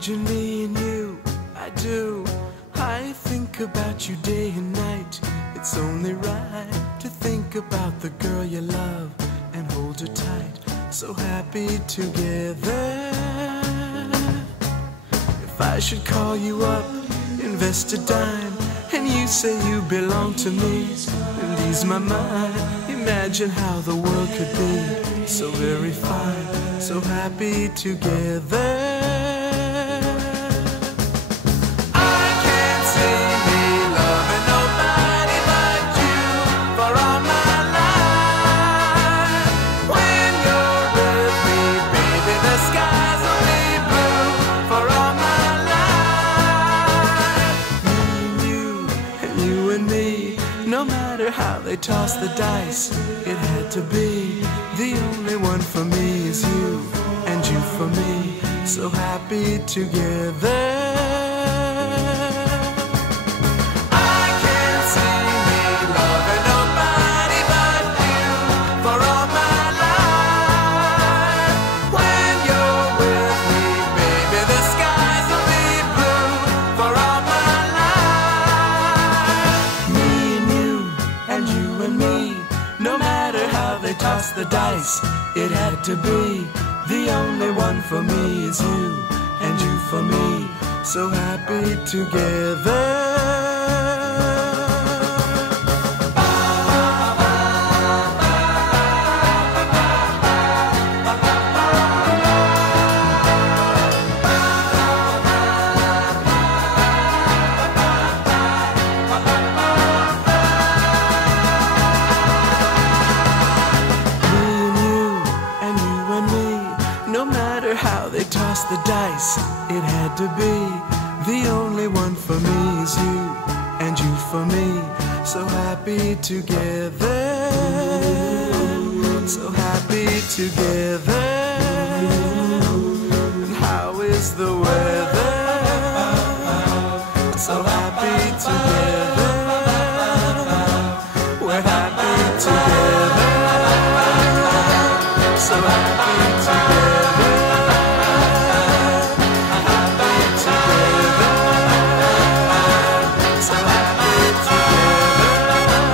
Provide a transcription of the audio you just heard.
Imagine me and you, I do. I think about you day and night. It's only right to think about the girl you love and hold her tight. So happy together. If I should call you up, invest a dime, and you say you belong to me, and ease my mind. Imagine how the world could be so very fine, so happy together. No matter how they toss the dice, it had to be. The only one for me is you, and you for me, so happy together. No matter how they toss the dice, it had to be. The only one for me is you, and you for me, so happy together. No matter how they toss the dice, it had to be. The only one for me is you, and you for me, so happy together. So happy together. And how is the weather? So happy together. We're happy together. So happy together.